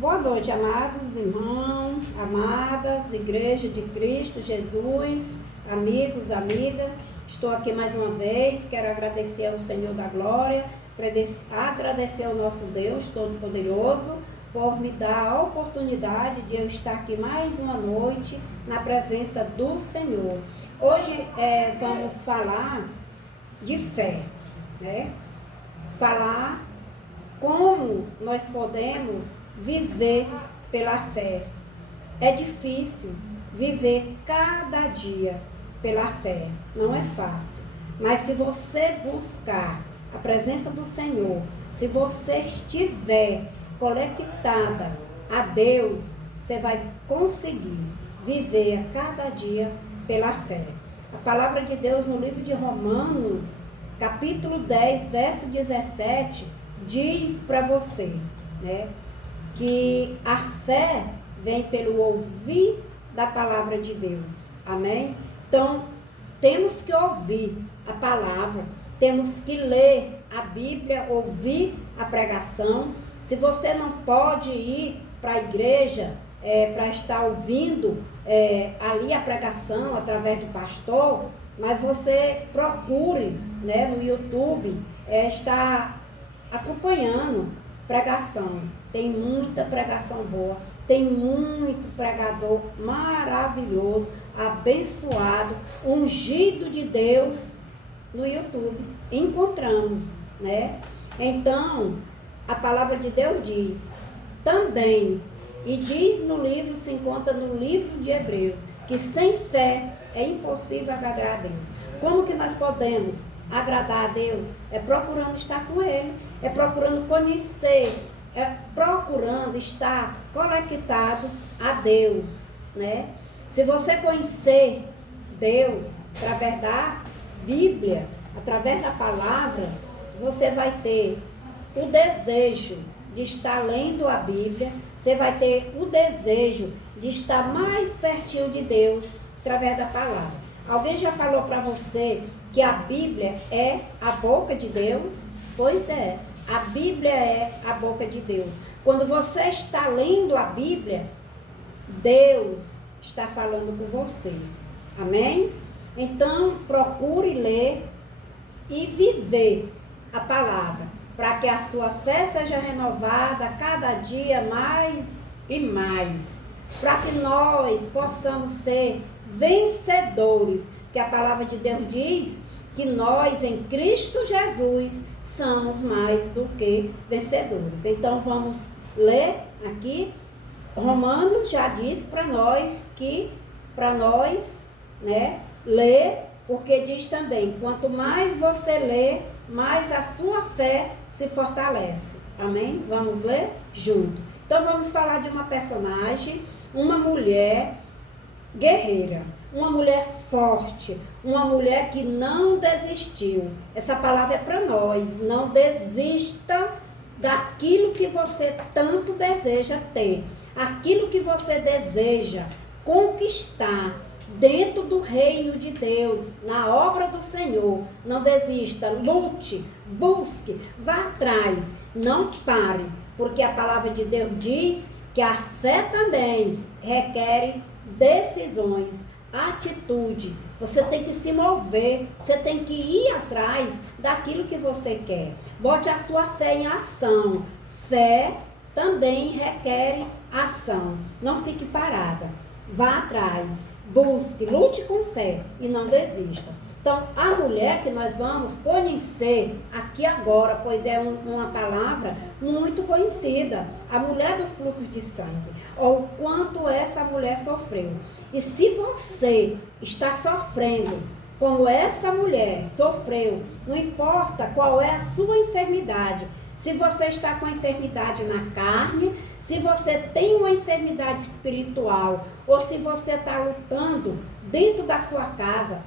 Boa noite, amados irmãos, amadas, Igreja de Cristo Jesus, amigos, amigas. Estou aqui mais uma vez, quero agradecer ao Senhor da Glória, agradecer ao nosso Deus Todo-Poderoso por me dar a oportunidade de eu estar aqui mais uma noite na presença do Senhor. Hoje vamos falar de fé, né? Falar como nós podemos viver pela fé. É difícil viver cada dia pela fé, não é fácil. Mas se você buscar a presença do Senhor, se você estiver conectada a Deus, você vai conseguir viver a cada dia pela fé. A palavra de Deus no livro de Romanos, capítulo 10, verso 17, diz para você, né, que a fé vem pelo ouvir da palavra de Deus. Amém? Então, temos que ouvir a palavra, temos que ler a Bíblia, ouvir a pregação. Se você não pode ir para a igreja para estar ouvindo ali a pregação através do pastor, mas você procure, né, no YouTube estar acompanhando pregação. Tem muita pregação boa, tem muito pregador maravilhoso, abençoado, ungido de Deus no YouTube. Encontramos, né? Então, a palavra de Deus diz também, e diz no livro, se encontra no livro de Hebreus, que sem fé é impossível agradar a Deus. Como que nós podemos agradar a Deus? É procurando estar com Ele, é procurando conhecer, é procurando estar conectado a Deus, né? Se você conhecer Deus através da Bíblia, através da palavra, você vai ter o desejo de estar lendo a Bíblia, você vai ter o desejo de estar mais pertinho de Deus através da palavra. Alguém já falou para você que a Bíblia é a boca de Deus? Pois é, a Bíblia é a boca de Deus. Quando você está lendo a Bíblia, Deus está falando com você. Amém? Então, procure ler e viver a palavra, para que a sua fé seja renovada cada dia mais e mais, para que nós possamos ser vencedores, que a palavra de Deus diz que nós em Cristo Jesus somos mais do que vencedores. Então vamos ler aqui, Romanos já diz para nós que, para nós, né, ler, porque diz também, quanto mais você lê, mais a sua fé se fortalece. Amém? Vamos ler junto. Então vamos falar de uma personagem, uma mulher guerreira, uma mulher forte, uma mulher que não desistiu. Essa palavra é para nós. Não desista daquilo que você tanto deseja ter, aquilo que você deseja conquistar dentro do reino de Deus, na obra do Senhor. Não desista, lute, busque, vá atrás, não pare, porque a palavra de Deus diz que a fé também requer decisões, atitude. Você tem que se mover, você tem que ir atrás daquilo que você quer. Bote a sua fé em ação. Fé também requer ação. Não fique parada, vá atrás, busque, lute com fé e não desista. Então, a mulher que nós vamos conhecer aqui agora, pois é uma palavra muito conhecida, a mulher do fluxo de sangue, ou quanto essa mulher sofreu. E se você está sofrendo como essa mulher sofreu, não importa qual é a sua enfermidade, se você está com a enfermidade na carne, se você tem uma enfermidade espiritual, ou se você está lutando dentro da sua casa,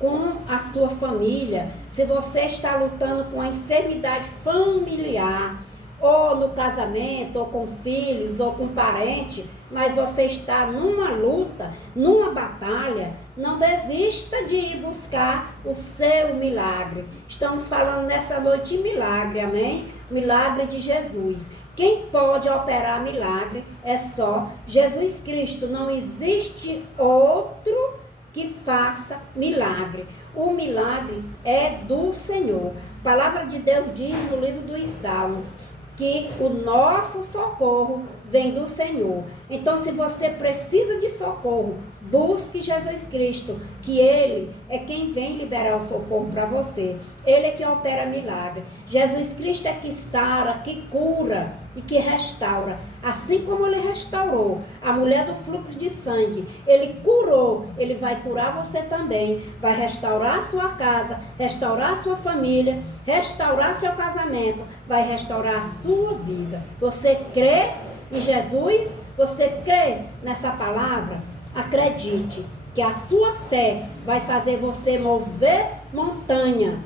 com a sua família, se você está lutando com a enfermidade familiar, ou no casamento, ou com filhos, ou com parente, mas você está numa luta, numa batalha, não desista de ir buscar o seu milagre. Estamos falando nessa noite de milagre, amém? milagre de Jesus. Quem pode operar milagre é só Jesus Cristo. Não existe outro que faça milagre. O milagre é do Senhor. A palavra de Deus diz no livro dos Salmos que o nosso socorro vem do Senhor. Então, se você precisa de socorro, busque Jesus Cristo, que Ele é quem vem liberar o socorro para você. Ele é que opera milagre. Jesus Cristo é que sara, que cura e que restaura. Assim como Ele restaurou a mulher do fluxo de sangue, Ele curou, Ele vai curar você também. Vai restaurar a sua casa, restaurar a sua família, restaurar seu casamento, vai restaurar a sua vida. Você crê em Jesus? Você crê nessa palavra? Acredite que a sua fé vai fazer você mover montanhas.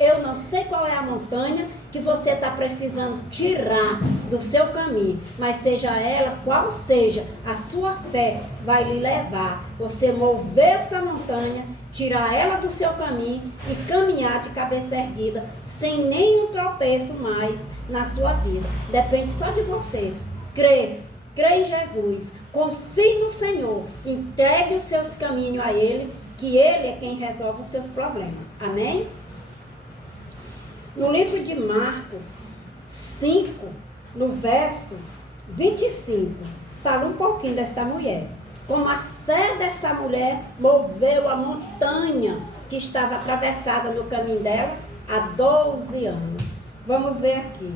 Eu não sei qual é a montanha que você está precisando tirar do seu caminho, mas seja ela qual seja, a sua fé vai lhe levar. Você mover essa montanha, tirar ela do seu caminho e caminhar de cabeça erguida, sem nenhum tropeço mais na sua vida. Depende só de você. Crê em Jesus, confie no Senhor, entregue os seus caminhos a Ele, que Ele é quem resolve os seus problemas. Amém? No livro de Marcos 5, no verso 25, fala um pouquinho desta mulher. Como a fé dessa mulher moveu a montanha que estava atravessada no caminho dela há 12 anos. Vamos ver aqui.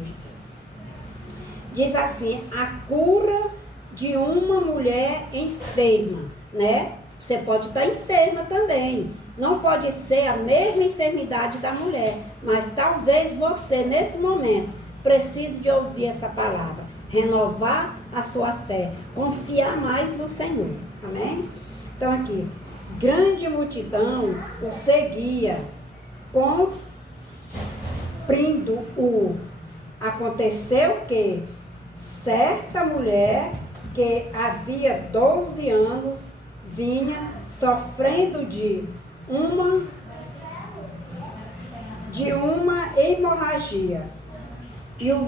Diz assim, a cura de uma mulher enferma, né? Você pode estar enferma também. Não pode ser a mesma enfermidade da mulher, mas talvez você, nesse momento, precise de ouvir essa palavra. Renovar a sua fé, confiar mais no Senhor. Amém? Então aqui, grande multidão o seguia, cumprindo o. Aconteceu que certa mulher que havia 12 anos vinha sofrendo de uma hemorragia. E o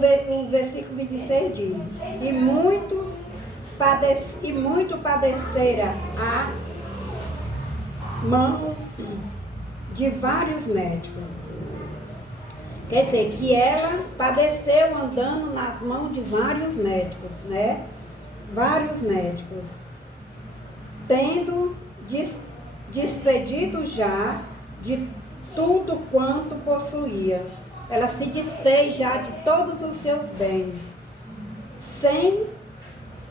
versículo 26 diz, e muito padecera a mão de vários médicos. Quer dizer, que ela padeceu andando nas mãos de vários médicos, né? Vários médicos. Tendo despedido já de tudo quanto possuía. Ela se desfez já de todos os seus bens, sem,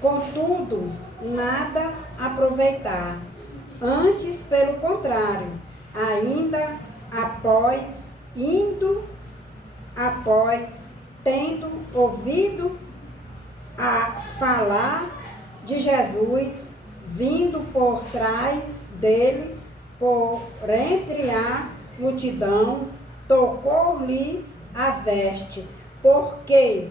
contudo, nada aproveitar. Antes, pelo contrário, ainda tendo ouvido a falar de Jesus, vindo por trás dele, por entre a multidão, tocou-lhe a veste, porque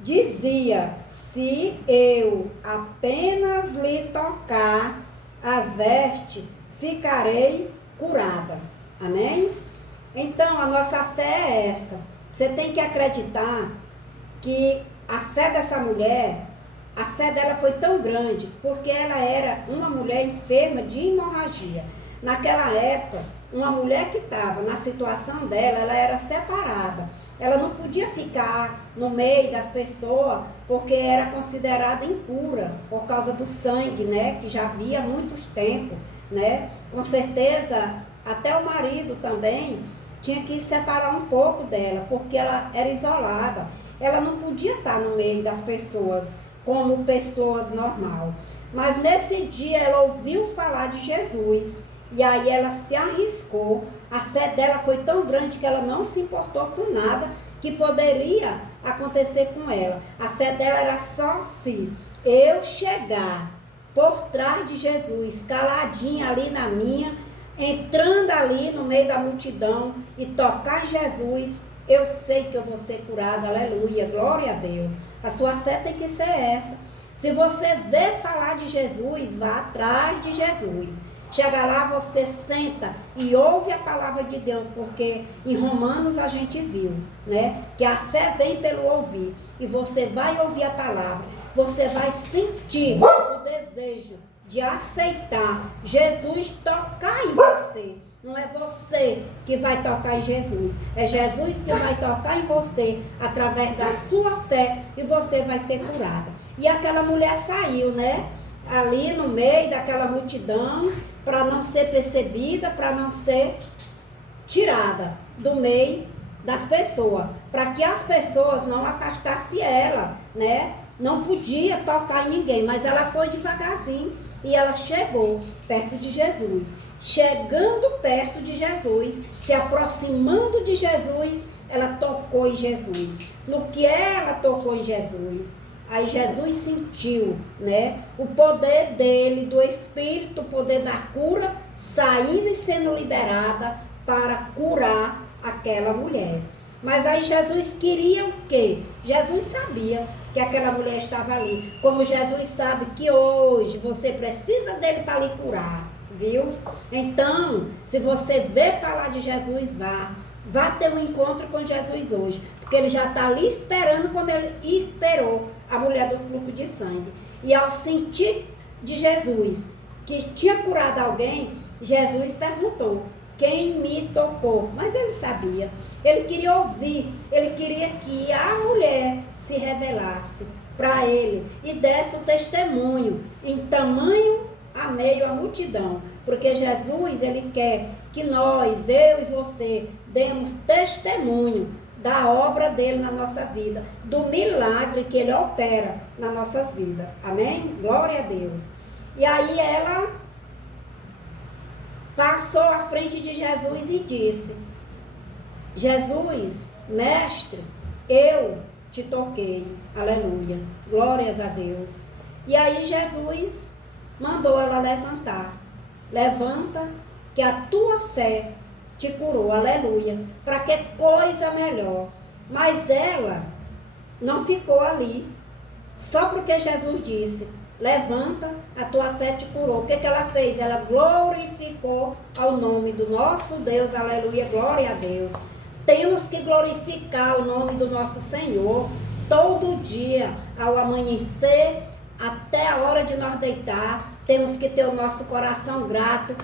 dizia, se eu apenas lhe tocar as vestes, ficarei curada. Amém? Então, a nossa fé é essa. Você tem que acreditar que a fé dessa mulher, a fé dela foi tão grande, porque ela era uma mulher enferma de hemorragia. Naquela época, uma mulher que estava na situação dela, ela era separada. Ela não podia ficar no meio das pessoas, porque era considerada impura, por causa do sangue, né, que já havia há muitos tempos, né. Com certeza, até o marido também tinha que separar um pouco dela, porque ela era isolada. Ela não podia estar no meio das pessoas, como pessoas normal. Mas nesse dia ela ouviu falar de Jesus, e aí ela se arriscou. A fé dela foi tão grande que ela não se importou com nada que poderia acontecer com ela. A fé dela era só se eu chegar por trás de Jesus, caladinha ali na minha, entrando ali no meio da multidão e tocar em Jesus, eu sei que eu vou ser curada, aleluia, glória a Deus. A sua fé tem que ser essa. Se você vê falar de Jesus, vá atrás de Jesus. Chega lá, você senta e ouve a palavra de Deus, porque em Romanos a gente viu, né? Que a fé vem pelo ouvir. E você vai ouvir a palavra, você vai sentir o desejo de aceitar Jesus tocar em você. Não é você que vai tocar em Jesus, é Jesus que vai tocar em você através da sua fé e você vai ser curada. E aquela mulher saiu, né? Ali no meio daquela multidão, para não ser percebida, para não ser tirada do meio das pessoas, para que as pessoas não afastassem ela, né? Não podia tocar em ninguém, mas ela foi devagarzinho e ela chegou perto de Jesus. Chegando perto de Jesus, se aproximando de Jesus, ela tocou em Jesus. No que ela tocou em Jesus, aí Jesus sentiu, né, o poder dele, do Espírito, o poder da cura, saindo e sendo liberada para curar aquela mulher. Mas aí Jesus queria o quê? Jesus sabia que aquela mulher estava ali. Como Jesus sabe que hoje você precisa dele para lhe curar, viu? Então, se você vê falar de Jesus, vá ter um encontro com Jesus hoje. Porque ele já está ali esperando como ele esperou a mulher do fluxo de sangue. E ao sentir de Jesus que tinha curado alguém, Jesus perguntou: quem me tocou? Mas ele sabia. Ele queria ouvir, ele queria que a mulher se revelasse para ele e desse o testemunho em tamanho a meio a multidão. Porque Jesus, ele quer que nós, eu e você, demos testemunho da obra dele na nossa vida, do milagre que ele opera nas nossas vidas. Amém? Glória a Deus. E aí ela passou à frente de Jesus e disse: Jesus, mestre, eu te toquei. Aleluia. Glórias a Deus. E aí Jesus mandou ela levantar. Levanta, que a tua fé te curou. Aleluia. Para que coisa melhor. Mas ela não ficou ali. Só porque Jesus disse: levanta, a tua fé te curou. O que ela fez? Ela glorificou ao nome do nosso Deus. Aleluia. Glória a Deus. Temos que glorificar o nome do nosso Senhor todo dia, ao amanhecer, até a hora de nós deitar. Temos que ter o nosso coração grato,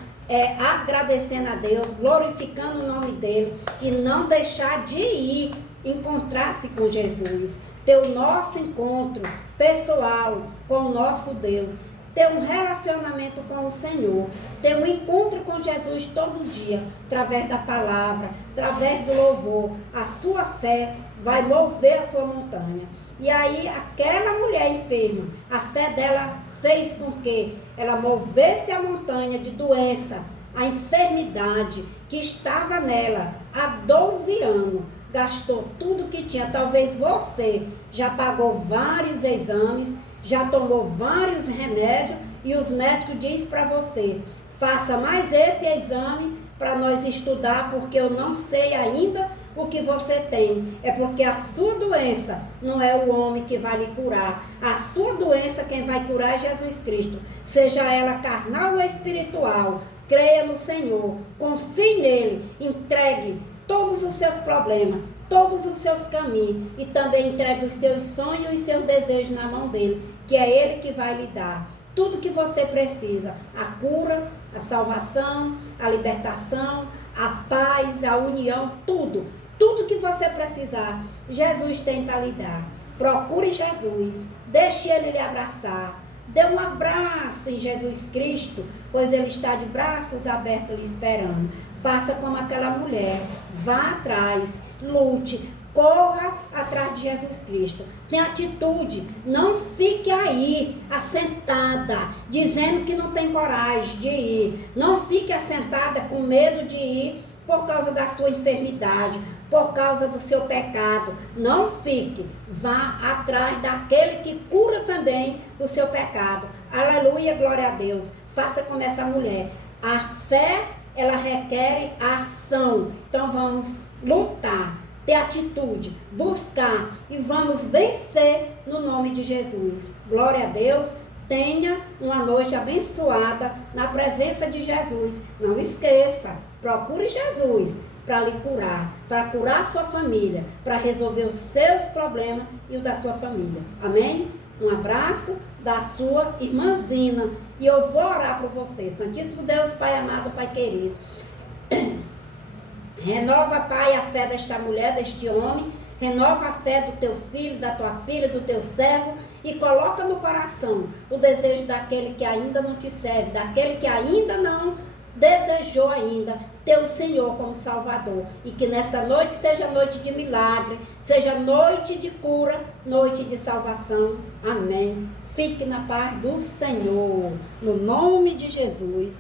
agradecendo a Deus, glorificando o nome dele e não deixar de ir encontrar-se com Jesus. Ter o nosso encontro pessoal com o nosso Deus. Ter um relacionamento com o Senhor, ter um encontro com Jesus todo dia, através da palavra, através do louvor. A sua fé vai mover a sua montanha. E aí aquela mulher enferma, a fé dela fez com que ela movesse a montanha de doença, a enfermidade que estava nela há 12 anos. Gastou tudo que tinha. Talvez você já pagou vários exames, já tomou vários remédios e os médicos dizem para você: faça mais esse exame para nós estudar, porque eu não sei ainda o que você tem. É porque a sua doença não é o homem que vai lhe curar. A sua doença quem vai curar é Jesus Cristo. Seja ela carnal ou espiritual, creia no Senhor, confie nele, entregue todos os seus problemas, todos os seus caminhos e também entregue os seus sonhos e seus desejos na mão dele, que é ele que vai lhe dar tudo que você precisa: a cura, a salvação, a libertação, a paz, a união, tudo que você precisar, Jesus tem para lhe dar. Procure Jesus, deixe ele lhe abraçar, dê um abraço em Jesus Cristo, pois ele está de braços abertos lhe esperando. Faça como aquela mulher, vá atrás, lute, corra atrás de Jesus Cristo. Tenha atitude, não fique aí assentada, dizendo que não tem coragem de ir. Não fique assentada com medo de ir por causa da sua enfermidade, por causa do seu pecado. Não fique, vá atrás daquele que cura também o seu pecado. Aleluia, glória a Deus. Faça como essa mulher. A fé, ela requer ação. Então vamos lutar, ter atitude, buscar e vamos vencer no nome de Jesus. Glória a Deus. Tenha uma noite abençoada na presença de Jesus. Não esqueça, procure Jesus para lhe curar, para curar a sua família, para resolver os seus problemas e o da sua família. Amém? Um abraço da sua irmãzina. E eu vou orar por você. Santíssimo Deus, Pai amado, Pai querido. Renova, Pai, a fé desta mulher, deste homem. Renova a fé do teu filho, da tua filha, do teu servo. E coloca no coração o desejo daquele que ainda não te serve, daquele que ainda não desejou ainda ter o Senhor como Salvador. E que nessa noite seja noite de milagre, seja noite de cura, noite de salvação. Amém. Fique na paz do Senhor, no nome de Jesus.